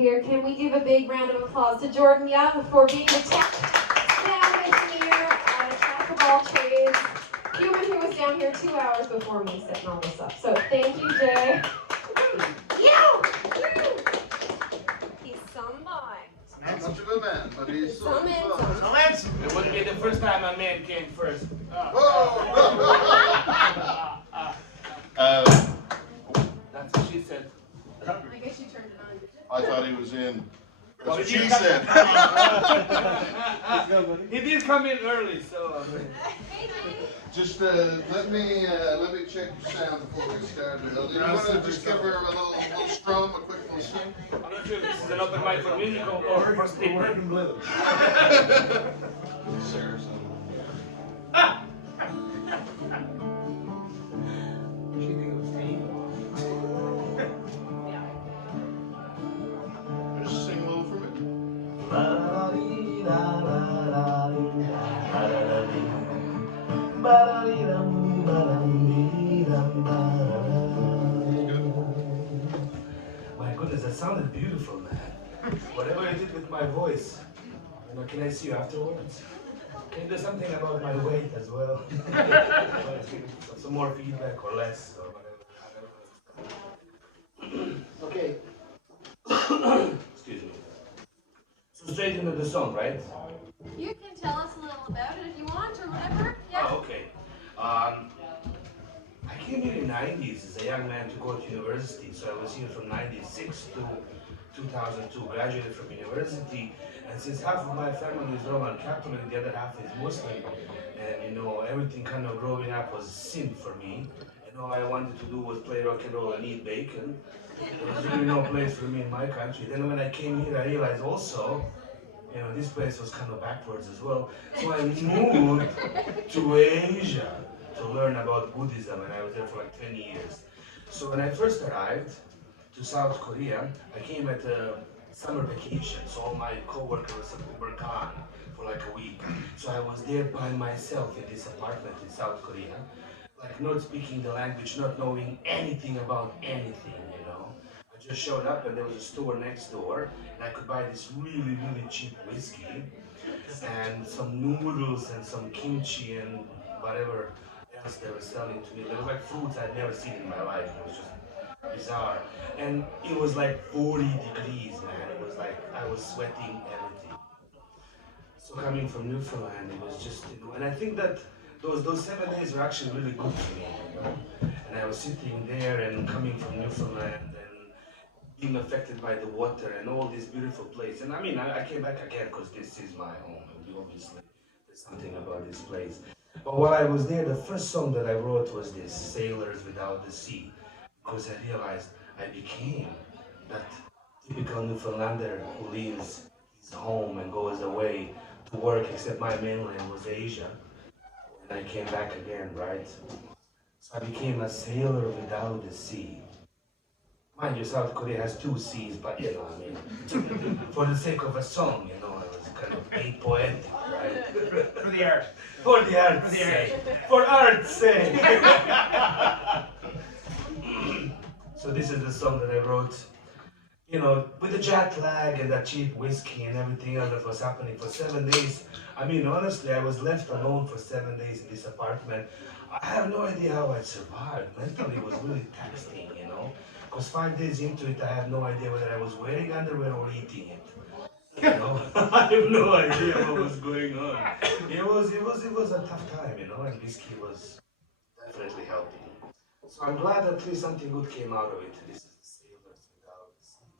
here. Can we give a big round of applause to Jordan Young for being the tech down with me at a Jack of all trades. Human who was down here 2 hours before me setting all this up. So thank you, Jay. He's some boy. Not much of a man, but he's Some man, some. It wouldn't be the first time a man came first. That's what she said. I guess you turned it on. I thought he was in. That's Well, what he she did said. He did come in early, so. Just let me check your sound before we start. You want to just give her a little strum, a quick little swing? I'm not sure if this is an open mic for musical or for statement. Ah! Just sing a little for me. My goodness, that sounded beautiful, man. Whatever I did with my voice. You know, can I see you afterwards? Can you do something about my weight as well? Some more feedback or less or whatever. Okay. Excuse me. So straight into the song, right? You can tell us a little about it if you want or whatever. Yeah. Oh, okay. I came here in the 90s as a young man to go to university. So I was here from 96 to 2002, graduated from university. And since half of my family is Roman Catholic, the other half is Muslim, and you know, everything kind of growing up was sin for me. And all I wanted to do was play rock and roll and eat bacon. There was really no place for me in my country. Then when I came here, I realized also, you know, this place was kind of backwards as well. So I moved to Asia to learn about Buddhism, and I was there for like 20 years. So when I first arrived to South Korea, I came at a summer vacation, so all my co-workers were gone for like a week. So I was there by myself in this apartment in South Korea, like not speaking the language, not knowing anything about anything, you know. I just showed up and there was a store next door, and I could buy this really, really cheap whiskey and some noodles and some kimchi and whatever else they were selling to me. There was like foods I'd never seen in my life. It was just bizarre. And it was like 40 degrees, man. It was like I was sweating everything. So coming from Newfoundland, it was just, you know, and I think that those 7 days were actually really good for me, you know. And I was sitting there and coming from Newfoundland and being affected by the water and all this beautiful place. And I mean, I came back again because this is my home, and obviously there's something about this place. But while I was there, the first song that I wrote was this, Sailors Without the Sea, because I realized I became that typical Newfoundlander who leaves his home and goes away to work, except my mainland was Asia. And I came back again, right? So I became a sailor without the sea. Mind you, South Korea has 2 seas, but you know, I mean, for the sake of a song, you know, I was kind of being poetic, right? For the art. For the art's sake. For art's sake. So this is the song that I wrote, you know, with the jet lag and that cheap whiskey and everything else that was happening for 7 days. I mean, honestly, I was left alone for 7 days in this apartment. I have no idea how I survived. Mentally, it was really taxing, you know. Because 5 days into it, I have no idea whether I was wearing underwear or eating it. You know, I have no idea what was going on. It was a tough time, you know, and whiskey was definitely helping. So I'm glad that at least something good came out of it. This is the Sailors Without the Sea.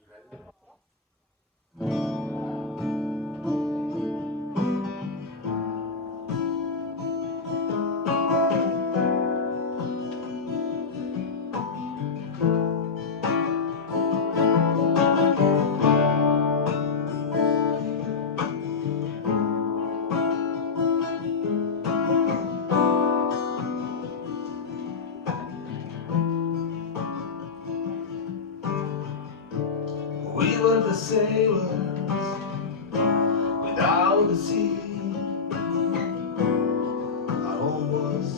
You ready? We were the sailors without the sea. Our home was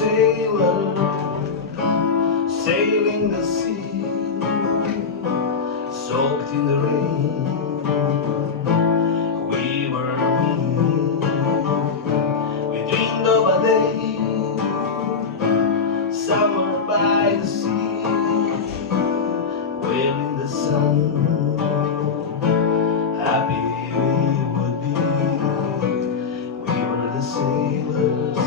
sailor sailing the sea, soaked in the rain. We were mean. We dreamed of a day, summer by the sea, wailing the sun. Happy we would be. We were the sailors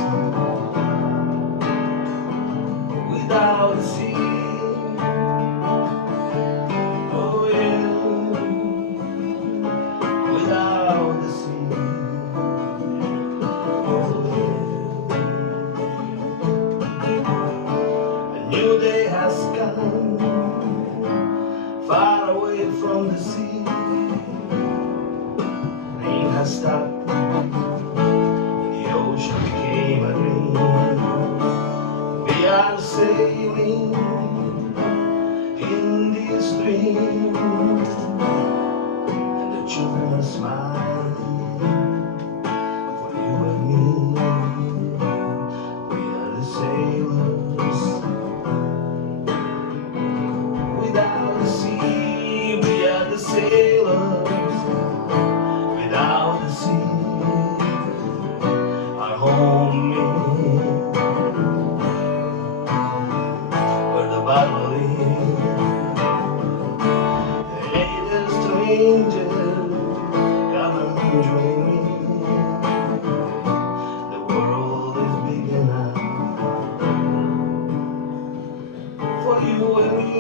without a sea. Oh yeah, without the sea. Oh yeah. A new day has come, far away from the sea. Rain has stopped, the ocean became a dream. We are sailing in this dream, and the children are smiling for you and me. We are the sailors without the sea. We are the sailors without the sea. Our home where the battle is. Hey, the stranger, come and join me. The world is big enough for you and me.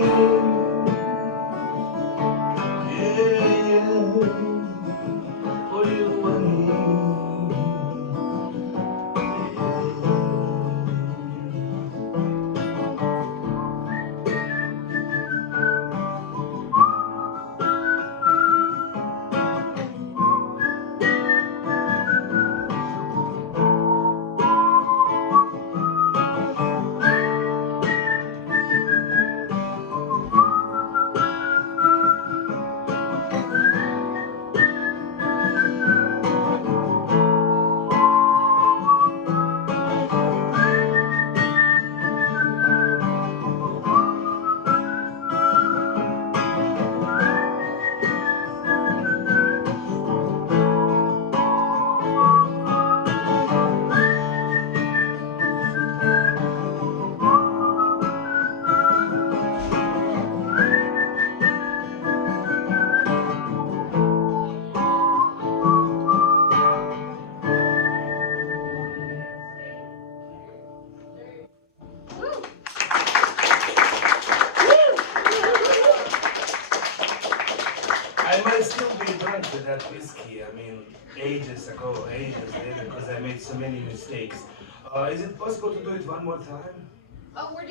Yeah, yeah, for you and me. I might still be drunk with that whiskey. I mean, ages ago, ages later, because I made so many mistakes. Is it possible to do it one more time? Oh, we're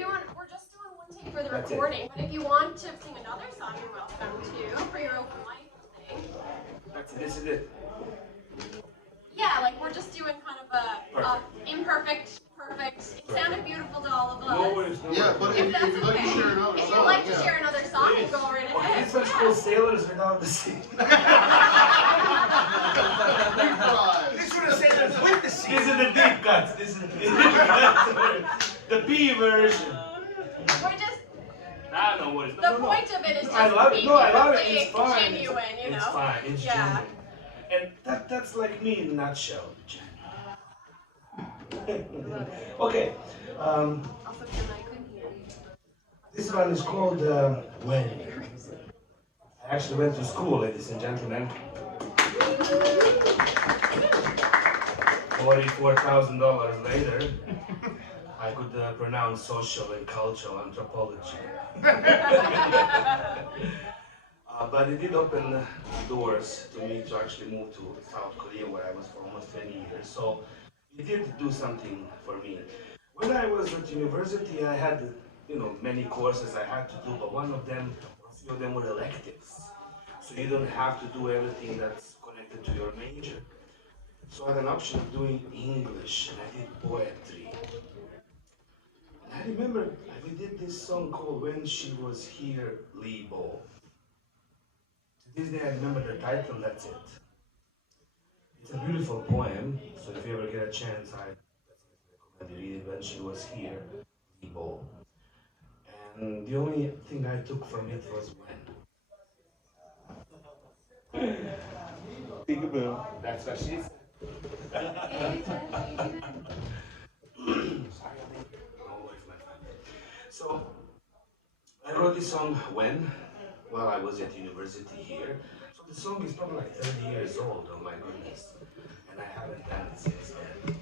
just doing one take for the That's it. recording. But if you want to sing another song, you're welcome to for your open mic thing. That's it. This is it. Yeah, like we're just doing kind of a imperfect, perfect. It sounded beautiful to all of us. No worries, no Yeah, worries. but If if that's you'd like to okay. share another If song, you'd like to yeah. share another song, you go right Okay, ahead. this one's called Sailors Without the Sea. We tried. This should have said that with the sea. This is the deep cut. This is the deep cut. The B version. We're just Ah, no worries. the point of it is just I love it. No, I love it. It's beautifully fine. genuine, you know. It's fine. It's Yeah. genuine. And that's like me in a nutshell. Okay. Also, Tim, I couldn't hear you. This one is called When. I actually went to school, ladies and gentlemen. $44,000 later, I could pronounce social and cultural anthropology. But it did open doors to me to actually move to South Korea, where I was for almost 20 years. So it did do something for me. When I was at university, I had, many courses I had to do, but one of them, a few of them were electives. So you don't have to do everything that's connected to your major. So I had an option of doing English, and I did poetry. And I remember we did this song called When She Was Here, Lee Bo. To this day I remember the title, that's it. It's a beautiful poem, so if you ever get a chance, I definitely the event she was here, the ball. And the only thing I took from it was when. Peekaboo. That's what she said. Sorry, I'm away from my phone. So I wrote this song when? While I was at university here. So the song is probably like 30 years old, oh my goodness. And I haven't done it since then.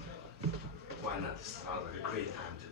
Why not? It sounds like a great time to do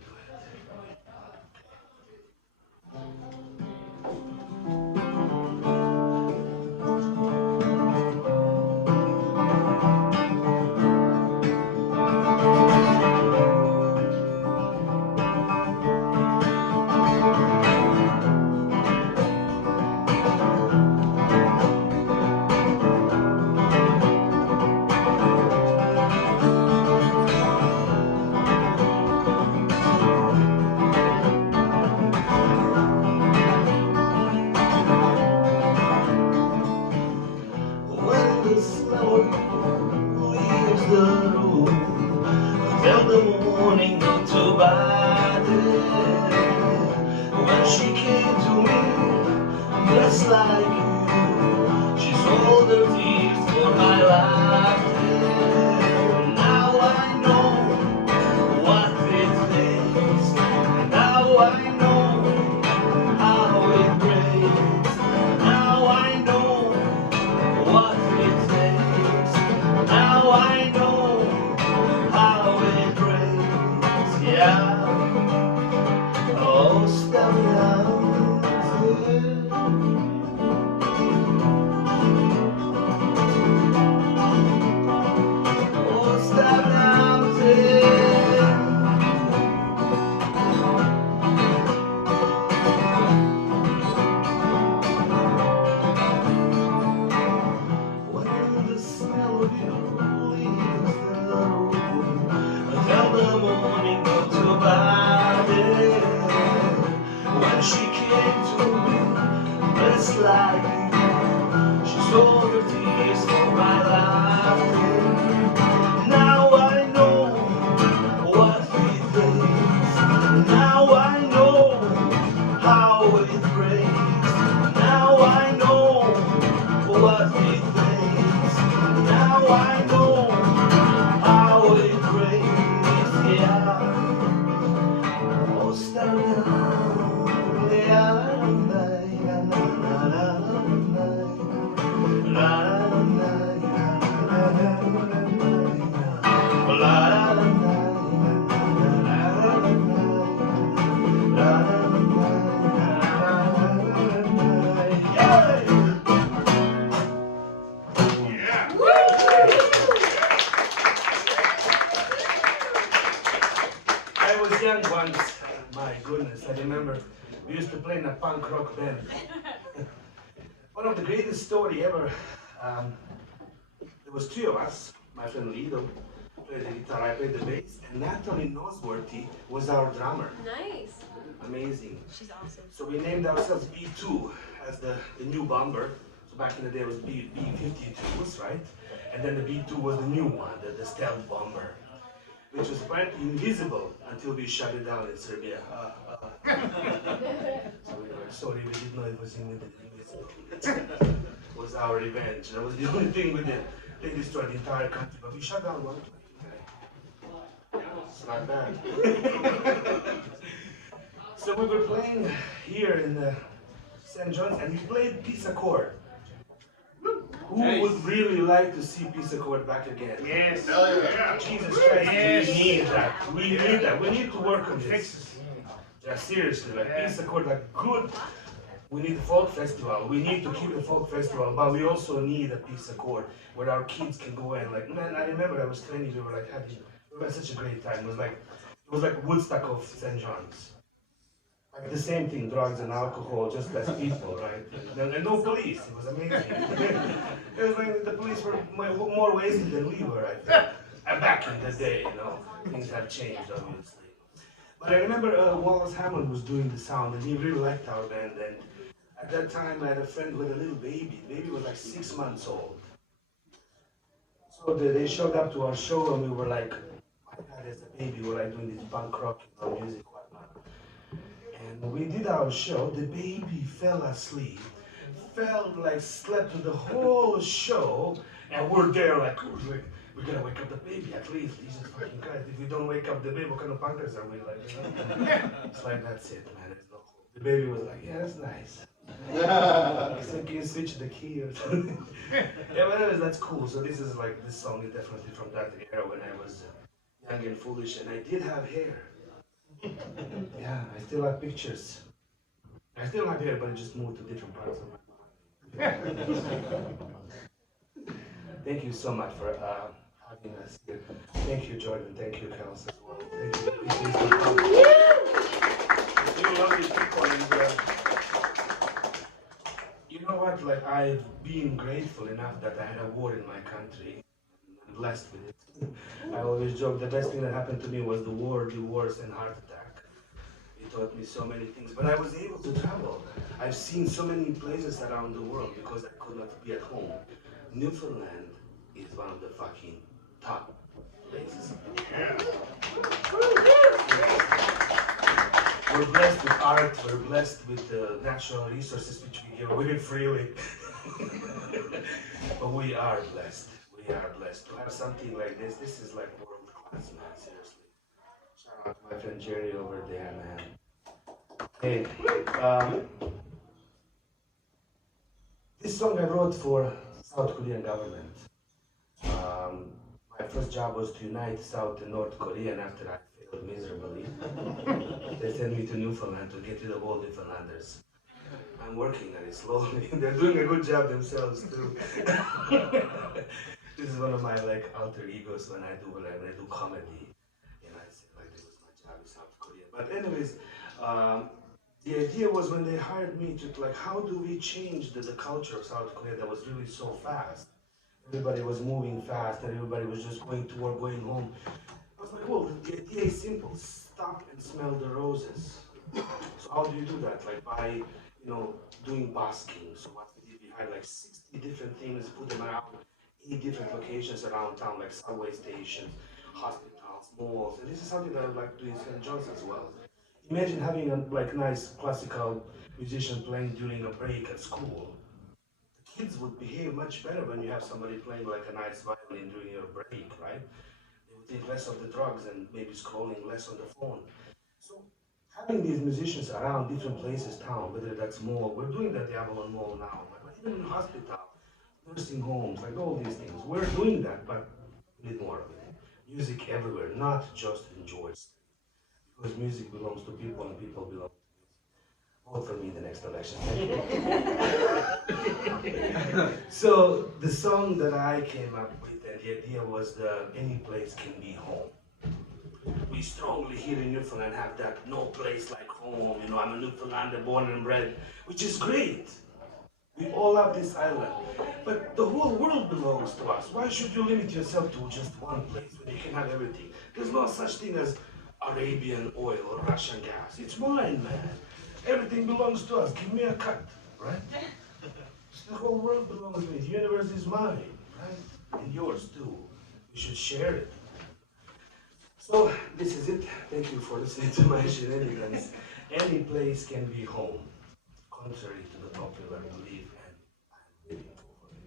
When the snow leaves the room, tell the morning not to bother. When she came to me, just like you, she sold her tears for my laughter. Now I know what it takes. Now I know how it breaks. Now I know what it takes. Now I know how it breaks. Yeah. Oh, stop now. Oh, stop now. When the smell of you leaves the room, tell the morning not to bother. When she came to me, dressed like you, she sold her tears for my laughter. Now I know what it takes. Now I know how it breaks. Now I know what it takes. Now I know how it breaks. Yeah. Oh, stop now. Yeah. I was young once. My goodness, I remember we used to play in a punk rock band. One of the greatest story ever. There was three of us. My friend Lido played the guitar, I played the bass, and Natalie Nosworthy was our drummer. Nice. Amazing. She's awesome. So we named ourselves B2 as the new bomber. So back in the day it was B-52s, right? And then the B2 was the new one, the stealth bomber, which was apparently invisible until we shut it down in Serbia. So we were sorry, we didn't know it was invisible. It was our revenge. That was the only thing we did. They destroyed the entire country, but we shut down one. It's not bad. So we were playing here in St. John's, and we played Peace Accord. Who would really like to see Peace Accord back again? Yes. Hell yeah. Jesus Christ, Yes. we need that. We need that. We need to work on this. Yeah, seriously, like Peace Accord, like good. We need a folk festival. We need to keep a folk festival, but we also need a Peace Accord where our kids can go in. Like, man, I remember I was 20. We were like we had such a great time. It was like Woodstock of St. John's. Like the same thing, drugs and alcohol, just as people, right? And no police. It was amazing. It was like the police were more wasted than we were, I think. And back in the day, you know, things have changed, obviously. But I remember Wallace Hammond was doing the sound, and he really liked our band. And at that time, I had a friend with a little baby. The baby was like 6 months old. So they showed up to our show, and we were like, my God, as a baby, we were like doing this punk rock, music, whatnot. And we did our show. The baby fell asleep, felt like slept through the whole show, and we're there like, we gotta wake up the baby at least. Jesus fucking Christ! If we don't wake up the baby, what kind of punkers are we? Like, it's like that's it, man. There's no hope. The baby was like, yeah, that's nice. He said, can you switch the key or something? Yeah, but anyways, that's cool. So this song is definitely from that era when I was young and foolish, and I did have hair. Yeah, I still have pictures. I still have hair, but it just moved to different parts of my body. Thank you so much for having us here. Thank you, Jordan. Thank you, Kels, as well. Thank you. You lovely people, and you know what? Like, I've been grateful enough that I had a war in my country. I'm blessed with it. I always joke the best thing that happened to me was the war, divorce, and heart attack. It taught me so many things, but I was able to travel. I've seen so many places around the world because I could not be at home. Newfoundland is one of the fucking top places. We're blessed with art, we're blessed with natural resources which we give away freely. But we are blessed. We are blessed to have something like this. This is like world class, man, seriously. Shout out to my friend Jerry over there, man. Hey, this song I wrote for South Korean government. My first job was to unite South and North Korea, and after I failed miserably, they sent me to Newfoundland to get rid of all Newfoundlanders. I'm working on it slowly. They're doing a good job themselves too. This is one of my like alter egos when I do comedy. And I say like this was my job in South Korea. But anyways, the idea was when they hired me to like, how do we change the culture of South Korea that was really so fast? Everybody was moving fast and everybody was just going to work, going home. I was like, well, the idea is simple. Stop and smell the roses. So how do you do that? Like by, doing busking. So what we did, we had like 60 different things, put them around 8 different locations around town, like subway stations, hospitals, malls. And this is something that I would like to do in St. John's as well. Imagine having a like nice classical musician playing during a break at school. The kids would behave much better when you have somebody playing like a nice violin during your break, right? They would take less of the drugs and maybe scrolling less on the phone. So having these musicians around different places, town, whether that's mall, we're doing that at the Avalon Mall now, but even in hospital, nursing homes, like all these things, we're doing that, but we need more of it. Music everywhere, not just in George Street. Because music belongs to people and people belong to music. Vote for me in the next election. So the song that I came up with, and the idea was any place can be home. We strongly here in Newfoundland have that no place like home. I'm a Newfoundlander born and bred, which is great. We all love this island, but the whole world belongs to us. Why should you limit yourself to just one place when you can have everything? There's no such thing as Arabian oil or Russian gas. It's mine, man. Everything belongs to us. Give me a cut, right? The whole world belongs to me. The universe is mine, right? And yours too. We should share it. So this is it. Thank you for listening to my shenanigans. Any place can be home, contrary to the popular belief, and I'm living for it.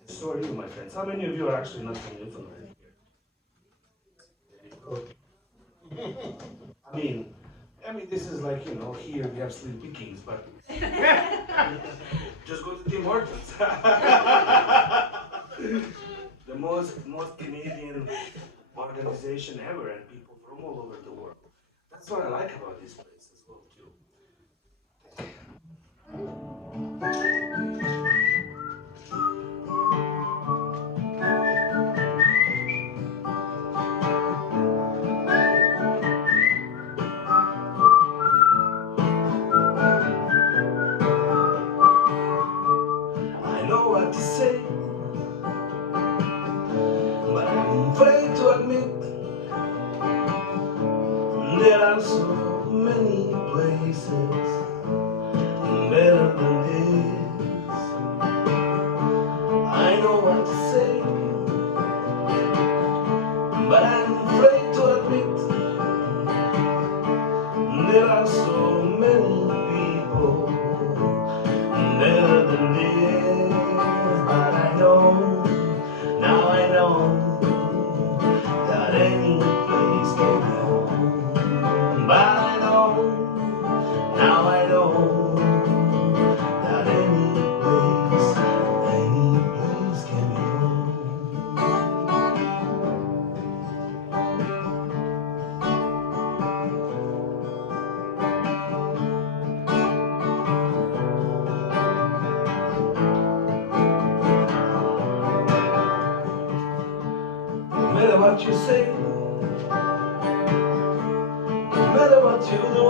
And so are you, my friends. How many of you are actually not from Newfoundland here? I mean, this is like, here we have slim pickings, but just go to Tim Hortons. The most Canadian organization ever, and people from all over the world. That's what I like about this place as well, too. I know what to say, but I'm afraid to admit there are so many places better than this. I know what to say, but I'm afraid to admit what you say, no matter what you do,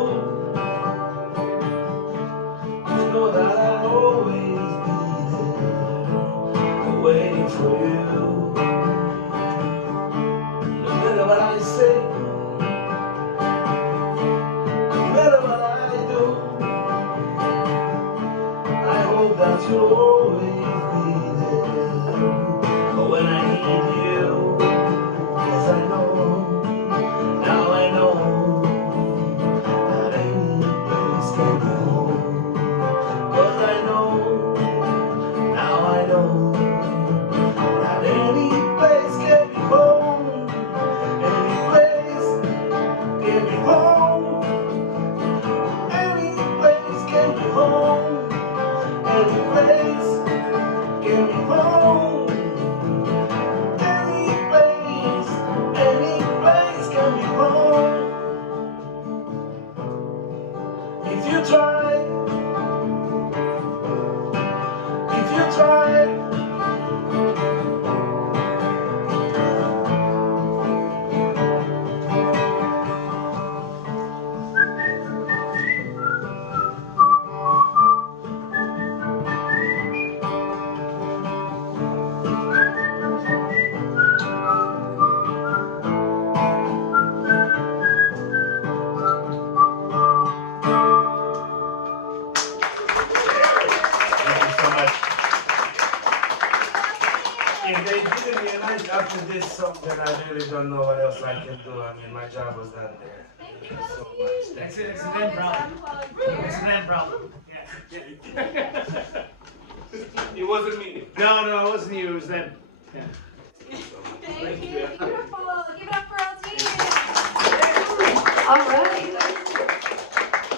you know that I'll always be there, waiting for you. No matter what I say, no matter what I do, I hope that you'll always be there when I need you. Yes, I know, now I know that any place can be home. 'Cause I know, now I know that any place can be home. Any place can be home. Any place can be home. Any place can be home. Any place can be home. If you try, if you try. Thank you so much. If they didn't unite after this song, then I really don't know what else I can do. I mean, my job was done there. Thank you so much. Thank you. It's them, bro. It's them, bro. Yeah. It wasn't me. No, it wasn't you. It was them. Yeah. Thank you. Beautiful. Give it up for LT. All right.